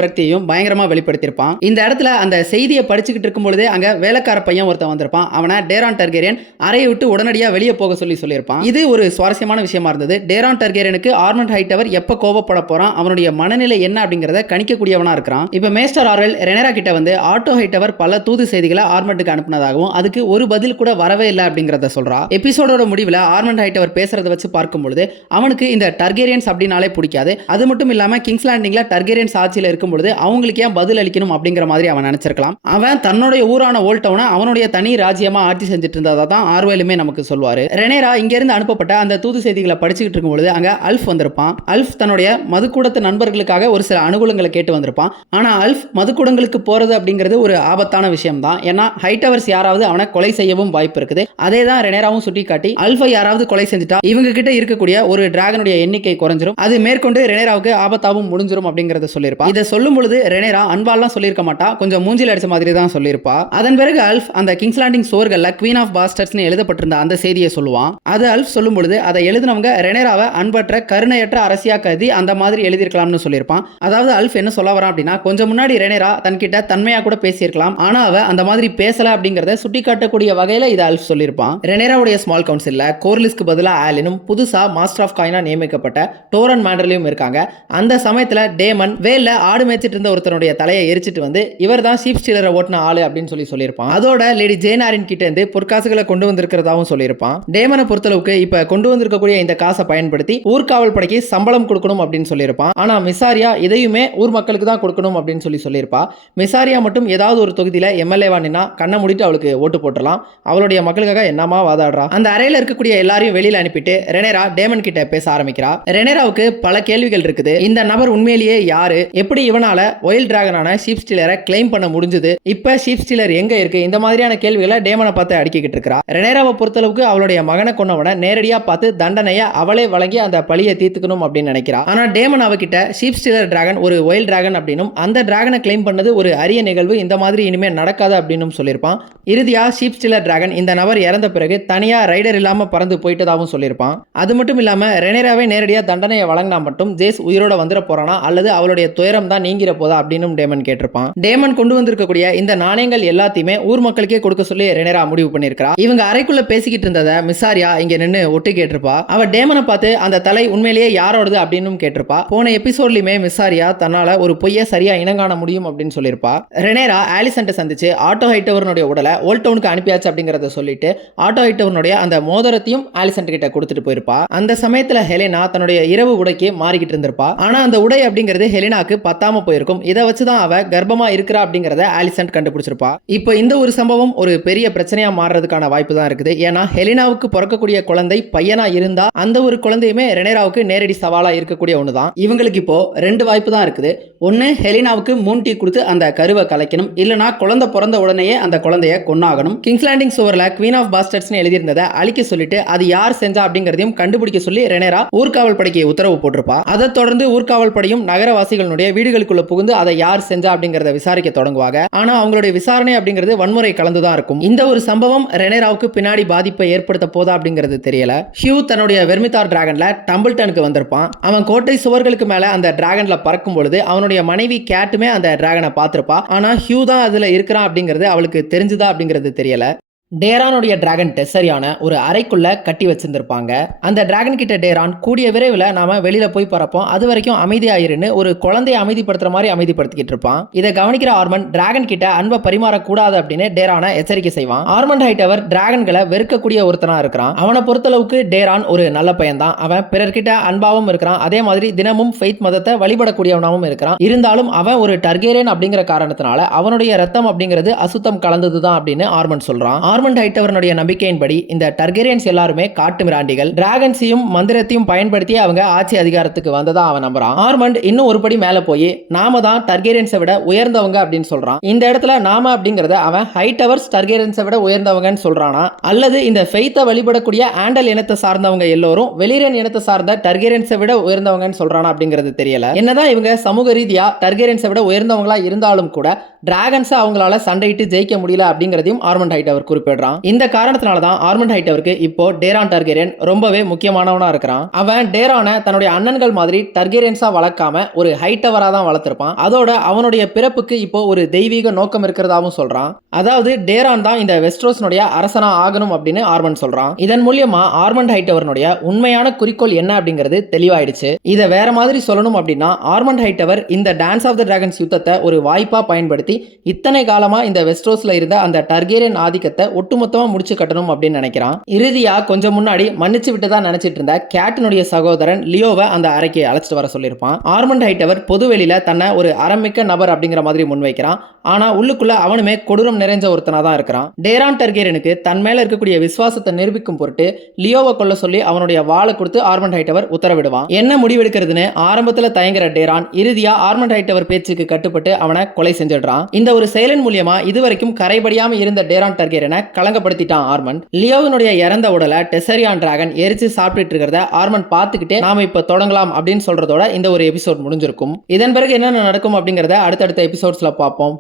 விரக்தியையும் பயங்கரமா வெளிப்படுத்தியிருப்பான். இந்த இடத்துல அந்த செய்தியை படிச்சுக்கிட்டு இருக்கும் பொழுதே அங்க வேலைக்கார பையன் ஒருத்தன் வந்திருப்பான். அவனை டேரான் டர்கேரியன் அறையை விட்டு உடனடியா வெளியே போக சொல்லியிருப்பான். இது ஒரு சுவாரஸ்யமான விஷயமா இருந்தது. டேரான் டர்கேரியனுக்கு ஆர்மண்ட் ஹைட்டவர் எப்ப கோவப்பட போறான், அவனுடைய மனநிலை என்ன அப்படிங்கறத கணிக்கக்கூடியவனா இருக்கிறான். இப்ப மேஸ்டர் ஆர்வெல் ரெனேரா கிட்ட வந்து ஆட்டோ ஹைட்டவர் பல தூது செய்திகளை ஆர்மண்ட்டுக்கு அனுப்பினதாகவும் அதுக்கு ஒரு பதில் கூட வரவே இல்லை அப்படிங்கறத சொல்றா. எபிசோடோட முடிவில் ஆர்மண்ட் ஹைட்டவர் பேசுறத வச்சு பார்க்கும்பொழுது அவனுக்கு இந்த டர்கேரியன்ஸ் அப்படின்னாலே பிடிக்காது. அது மட்டும் இல்லாம கிங்ஸ் லேண்டிங்ல டர்கேரியன்ஸ் ஆட்சியில் இருக்கும்பொழுது அவங்களுக்கு ஏன் பதில் அளிக்கணும் அப்படிங்கிற மாதிரி அவன் நினைச்சிருக்கலாம். அவன் தன்னுடைய ஊரான ஓல்டவுனை அவனுடைய தனி ராஜ்யமா ஆட்சி செஞ்சுட்டு இருந்ததா தான் ஆர்வெலுமே நமக்கு சொல்வாரு. ரெனேரா இங்க இருந்து அனுப்பப்பட்ட அந்த தூது செய்திகளை படிச்சுக்கிட்டு இருக்கும்பொழுது அங்க அல்ஃப் வந்திருப்பான். அல்ஃப் தன்னுடைய மதுக்கூடத்து நண்பர்களுக்காக ஒரு சில அனுகூலங்களை கேட்டு வந்திருப்பான். ஆனா அல்ஃப் மதுக்கூடங்களுக்கு போறது அப்படிங்கிறது ஒரு ஆபத்தான விஷயம் தான். ஏன்னா ஹைட்டவர்ஸ் யாராவது அவனை கொலை செய்யவும் வாய்ப்பு இருக்குது. அதே தான் ரெனேராவும் சுட்டி காட்டி அல்ஃபை யாராவது கொலை செஞ்சுட்டா இவங்க கிட்ட இருக்கக்கூடிய ஒரு டிராகனுடைய எண்ணிக்கை குறைஞ்சிரும். அது மேற்கொண்டு ரெனேராவுக்கு ஆபத்தாவும் முடிஞ்சிரும் அப்படிங்கறத சொல்லியிருப்பா. இதை சொல்லும் பொழுது ரெனேரா அன்பாலாம் சொல்லியிருக்க மாட்டா, கொஞ்சம் மூஞ்சில் அடிச்ச மாதிரி தான் சொல்லியிருப்பா. அதன் பிறகு அல்ஃப் அந்த கிங்ஸ் லேண்டிங் சோர்கள்ல குவீன் ஆஃப் பாஸ்டர்ஸ்னு எழுதப்பட்டிருந்த அந்த செய்தியை சொல்லுவான். அது அல்ஃப் சொல்லும் பொழுது அதை எழுதினவங்க ரெனேராவை அன்பற்ற கருணையற்ற அரசியா கருதி அந்த மாதிரி எழுதியிருக்கலாம்னு சொல்லியிருப்பான். அதாவது அல்ஃப் என்ன சொல்ல வரான் அப்படின்னா, கொஞ்சம் முன்னாடி ரெனேரா தன்கிட்ட தன்மையா கூட பேசியிருக்கலாம், ஆனா அவ அந்த மாதிரி பேசல அப்படிங்கறத சுட்டி காட்டக்கூடிய வகையில இதை அல்ஃப் சொல்லியிருப்பான். ரெனேராவுடைய ஸ்மால் கவுன்சில்ல கோர்லிஸ்க்கு பதிலா ஆலினும் புதுசா மாஸ்டர் ஆஃப் காயினா நியமிக்கப்பட்ட டோரன் மேண்டர்லியும் இருக்காங்க. அந்த சமயத்துல டேமன் வேல்ல ஆடு மேய்ச்சிட்டு இருந்த ஒருத்தனுடைய தலையை எரிச்சிட்டு வந்து இவர் தான் ஷீப் ஸ்டீலரை ஓட்டின ஆளு அப்படின்னு சொல்லியிருப்பான். அதோட லேடி ஜேனாரின் கிட்ட இருந்து பொற்காசுகளை கொண்டு வந்திருக்கிறதாவும் சொல்லியிருப்பான். டேமனை பொறுத்தளவுக்கு இப்ப கொண்டு வந்திருக்கக்கூடிய இந்த காசை பயன்படுத்தி ஊர்காவல் படைக்கு சம்பளம் கொடுக்கணும் அப்படின்னு சொல்லியிருப்பான். ஆனா மிசாரியா இதையுமே ஊர் மக்களுக்கு தான் கொடுக்கணும் அப்படின்னு சொல்லியிருப்பா. மிசாரியா மட்டும் ஏதாவது ஒரு தொகுதியில எம்எல்ஏவா நின்னா கண்ணை மூடிட்டு அவளுக்கு ஓட்டு போட்டுடலாம். அவளுடைய மக்களுக்காக என்னமா வாதாடுறா. அந்த அறையில இருக்கக்கூடிய எல்லாரையும் வெளியில அனுப்பிட்டு ரெனேரா டேமன் கிட்ட பேச ஆரம்பிக்கிறா. ரெனேராவுக்கு பல கேள்விகள் இருக்குது. இந்த நபர் உண்மையிலேயே யாரு, எப்படி இவனால ஒயில் டிராகனான ஷீப் ஸ்டீலரை கிளைம் பண்ண முடிஞ்சது, இப்ப ஷீப் ஸ்டீலர் எங்க இருக்கு, இந்த மாதிரியான கேள்விகளை டேமனை பார்த்து அடிக்கிட்டு இருக்கா. ரெனேராவை பொறுத்தளவுக்கு அவளுடைய மகனை கொண்டவனை நேரடியா பார்த்து தண்டனையை அவளே வழங்கி அந்த பழியை தீர்த்துக்கணும் அப்படின்னு நினைக்கிறா. ஆனா டேமன் அவகிட்ட ஷீப் ஸ்டீலர் டிராகன் ஒரு ஒயில் டிராகன் அப்படின்னும் அந்த டிராகனை கிளைம் பண்ணது ஒரு அரிய நிகழ்வு, இந்த மாதிரி இனிமே நடக்காது அப்படின்னு சொல்லியிருப்பான். இறுதியா ஷீப் ஸ்டீலர் டிராகன் இந்த நபர் இறந்த பிறகு தனியா ரைடர் இல்லாம பறந்து போயிட்டதாகவும் சொல்லியிருப்பான். அது மட்டும் இல்லாம ரெனேராவே நேரடியா தண்டனையை வழங்கினா மட்டும் ஜேஸ் உயிரோட வந்துட போறானா அல்லது அவளுடைய துயரம் தான் நீங்கிற போதா அப்படின்னு டேமன் கேட்டிருப்பான். டேமன் கொண்டு வந்திருக்கக்கூடிய இந்த நாணயங்கள் எல்லாத்தையுமே ஊர் மக்களுக்கே கொடுக்க சொல்லி ரெனேரா முடிவு பண்ணிருக்கா. இவங்க அறைக்குள்ள பேசிக்கிட்டு இருந்ததை மிசாரியா இங்க நின்று ஒட்டு கேட்டிருப்பா. அவ டேமனை பார்த்து அந்த தலை உண்மையிலேயே யாரோடது அப்படின்னு கேட்டிருப்பா. போன எபிசோட்லயுமே மிசாரியா தன்னால ஒரு பொய்யை சரியா இனங்காண முடியும் அப்படின்னு சொல்லியிருப்பா. ரெனேரா ஆலிசன்ட்டை சந்திச்சு ஆட்டோ ஹைட்டவருடைய உடலை ஓல்டவுனுக்கு அனுப்பியாச்சு அப்படிங்கறத சொல்லிட்டு ஆட்டோ ஹைட்டவருடைய அந்த மோதிரத்தையும் ஆலிசன்ட் கிட்ட கொடுத்துட்டு போயிருப்பா. அந்த சமயத்துல ஹெலேனா தன்னுடைய இரவு உடைக்கு மாறிக்கிட்டு இருந்திருப்பா. ஆனா அந்த உடை அப்படிங்கிறது ஹெலினாக்கு பத்தாம போயிருக்கும். இதை வச்சுதான் அவ கர்ப்பமா இருக்கிறா அப்படிங்கறத ஆலிசன்ட் கண்டுபிடிச்சிருப்பா. இப்போ இந்த ஒரு சம்பவம் ஒரு பெரிய பிரச்சனையா மாறுறதுக்கான வாய்ப்பு தான் இருக்குது. ஏன்னா ஹெலினாவுக்கு பிறக்கக்கூடிய குழந்தை பையனா இருந்தா அந்த ஒரு குழந்தையுமே ரெனேராவுக்கு நேரடி சவாலா இருக்கக்கூடிய ஒண்ணுதான். இவங்களுக்கு இப்போ ரெண்டு வாய்ப்பு தான் இருக்குது. ஒன்னு ஹெலினாவுக்கு மூன் டீ கொடுத்து அந்த கருவை கலைக்கணும், இல்லனா குழந்தை பிறந்த உடனேயே அந்த குழந்தைய கொன்னாகணும். கிங்ஸ் லேண்டிங் சோர்ல குவீன் ஆஃப் பாஸ்டர்ஸ்னு எழுதியிருந்ததை அழிக்க சொல்லிட்டு அது யார் செஞ்சா அப்படிங்கறதையும் கண்டுபிடிக்க சொல்லி ரெனேரா ஊர்காவல் படைக்கு உத்தரவு போட்டிருப்பா. அதை தொடர்ந்து ஊர்காவல் படையும் நகரவாசிகளுடைய வீடுகளுக்குள்ள புகுந்து அதை யார் செஞ்சா அப்படிங்கறத விசாரிக்க தொடங்குவாங்க. ஆனா அவங்களுடைய விசாரணை அப்படிங்கிறது வன்முறை கலந்துதான் இருக்கும். இந்த ஒரு சம்பவம் ரெனேராவுக்கு பின்னாடி பாதிப்பை ஏற்படுத்த போதா அப்படிங்கிறது தெரியல. ஹியூ தன்னுடைய வெர்மிதார் டிராகன்ல டம்பிள்டனுக்கு வந்திருப்பான். அவன் கோட்டை சுவர்களுக்கு மேல அந்த டிராகன்ல பறக்கும் பொழுது அவனுடைய மனைவி கேட்டுமே அந்த டிராகனை பார்த்திருப்பா. ஆனா ஹியூ தான் அதுல இருக்கிறான் அப்படிங்கிறது அவளுக்கு தெரிஞ்சுதா அப்படிங்கிறது தெரியல. டேரானுடைய டிராகன் டெசரியான ஒரு அறைக்குள்ள கட்டி வச்சிருந்திருப்பாங்க. அந்த டிராகன் கிட்ட டேரான் கூடிய விரைவில் நாம வெளியில போய் பறப்போம், அது வரைக்கும் அமைதியாயிருன்னு ஒரு குழந்தையை அமைதிப்படுத்துற மாதிரி அமைதிப்படுத்திக்கிட்டு இருப்பான். இதை கவனிக்கிற ஆர்மண்ட் டிராகன் கிட்ட அன்பை பரிமாறக்கூடாது அப்படின்னு டேரானை எச்சரிக்கை செய்வான். ஆர்மண்ட் ஹைட்டவர் டிராகன்களை வெறுக்கக்கூடிய ஒருத்தனா இருக்கிறான். அவனை பொறுத்தளவுக்கு டேரான் ஒரு நல்ல பையன் தான். அவன் பிறர்கிட்ட அன்பாவும் இருக்கிறான், அதே மாதிரி தினமும் ஃபெய்த் மதத்தை வழிபடக்கூடியவனாவும் இருக்கிறான். இருந்தாலும் அவன் ஒரு டர்கேரியன் அப்படிங்கிற காரணத்தினால அவனுடைய ரத்தம் அப்படிங்கிறது அசுத்தம் கலந்ததுதான் அப்படின்னு ஆர்மண்ட் சொல்றான். ஆர்மண்ட் ஹைட்டவருடைய நம்பிக்கையின்படி இந்த டர்கேரியன்ஸ் எல்லாருமே காட்டு மிராண்டிகள். டிராகன்ஸையும் மந்திரத்தையும் பயன்படுத்தி அவங்க ஆட்சி அதிகாரத்துக்கு வந்ததா அவன் நம்புறான். ஆர்மண்ட் இன்னும் ஒரு படி மேல போய் நாம தான் டர்கேரியன்ஸை விட உயர்ந்தவங்க அப்படின்னு சொல்றான். இந்த இடத்துல நாம அப்படிங்கறத அவன் ஹைட்டவர்ஸ் டர்கேரியன்ஸை விட உயர்ந்தவங்கன்னு சொல்றானா, அல்லது இந்த ஃபெய்த்தை வழிபடக்கூடிய ஆண்டல் இனத்தை சார்ந்தவங்க எல்லோரும் வெளிரியன் இனத்தை சார்ந்த டர்கேரியன்ஸை விட உயர்ந்தவங்கன்னு சொல்றானா அப்படிங்கிறது தெரியல. என்னதான் இவங்க சமூக ரீதியா டர்கேரியன்ஸை விட உயர்ந்தவங்களா இருந்தாலும் கூட டிராகன்ஸை அவங்களால சண்டையிட்டு ஜெயிக்க முடியல அப்படிங்கிறதையும் ஆர்மண்ட் ஹைட்டவர் குறிப்பிடுறான். இந்த காரணத்தினால தான் ஆர்மண்ட் ஹைட்டவருக்கு இப்போ டேரான் டார்கெரியன் ரொம்பவே முக்கியமானவனா இருக்கிறான். அவன் டேரானை தன்னுடைய அண்ணன்கள் மாதிரி டார்கெரியன்ஸா வளர்க்காம ஒரு ஹைட்டவரா தான் வளர்த்திருப்பான். அதோட அவனுடைய பிறப்புக்கு இப்போ ஒரு தெய்வீக நோக்கம் இருக்கிறதாவும் சொல்றான். அதாவது டேரான் தான் இந்த வெஸ்ட்ரோஸ்னுடைய அரசனா ஆகணும் அப்படின்னு ஆர்மண்ட் சொல்றான். இதன் மூலியமா ஆர்மண்ட் ஹைட்டவருடைய உண்மையான குறிக்கோள் என்ன அப்படிங்கிறது தெளிவாயிடுச்சு. இதை வேற மாதிரி சொல்லணும் அப்படின்னா ஆர்மண்ட் ஹைட்டவர் இந்த டான்ஸ் ஆஃப் த டிராகன்ஸ் யுத்தத்தை ஒரு வாய்ப்பா பயன்படுத்தி இத்தனை காலமா இந்த வெஸ்ட்ரோஸ்ல இருந்த அந்த டார்கெரியன் ஆதிக்கத்தை ஒட்டுமொத்தமா முடிச்சு கட்டணும் அப்படின்னு நினைக்கிறான். இறுதியா கொஞ்சம் முன்னாடி மன்னிச்சு விட்டுதான் நினைச்சிட்டு இருந்த கேட்டினுடைய சகோதரன் லியோவை அந்த அறைக்கு அழைச்சிட்டு வர சொல்லியிருப்பான். ஆர்மண்ட் ஹைட்டவர் பொதுவெளியில தன்னை ஒரு அறமிக்க நபர் அப்படிங்கிற மாதிரி முன்வைக்கிறான். ஆனா உள்ளுக்குள்ள அவனுமே கொடூரம் நிறைஞ்ச ஒருத்தனா தான் இருக்கிறான். டேரான் டார்கெரியனுக்கு தன் மேல இருக்கக்கூடிய விசுவாசத்தை நிரூபிக்கும் பொருட்டு லியோவை கொல்ல சொல்லி அவனுடைய வாளை கொடுத்து ஆர்மண்ட் ஹைட்டவர் உத்தரவிடுவான். என்ன முடிவெடுக்கிறதுன்னு ஆரம்பத்துல தயங்குற டேரான் இறுதியா ஆர்மண்ட் ஹைட்டவர் பேச்சுக்கு கட்டுப்பட்டு அவனை கொலை செஞ்சிடுறான். இந்த ஒரு செயலின் மூலியமா இதுவரைக்கும் கரைபடியாம இருந்த டேரான் டார்கெரியனை கலங்கப்படுத்திட்டான் ஆர்மண்ட். லியோவினுடைய இறந்த உடலை டெசரியான் டிராகன் எரிச்சு சாப்பிட்டு இருக்கிறத ஆர்மண்ட் பார்த்துக்கிட்டே நாம இப்ப தொடங்கலாம் அப்படின்னு சொல்றதோட இந்த ஒரு எபிசோட் முடிஞ்சிருக்கும். இதன் பிறகு என்னென்ன நடக்கும் அப்படிங்கறத அடுத்தடுத்த எபிசோட்ஸ்ல பார்ப்போம்.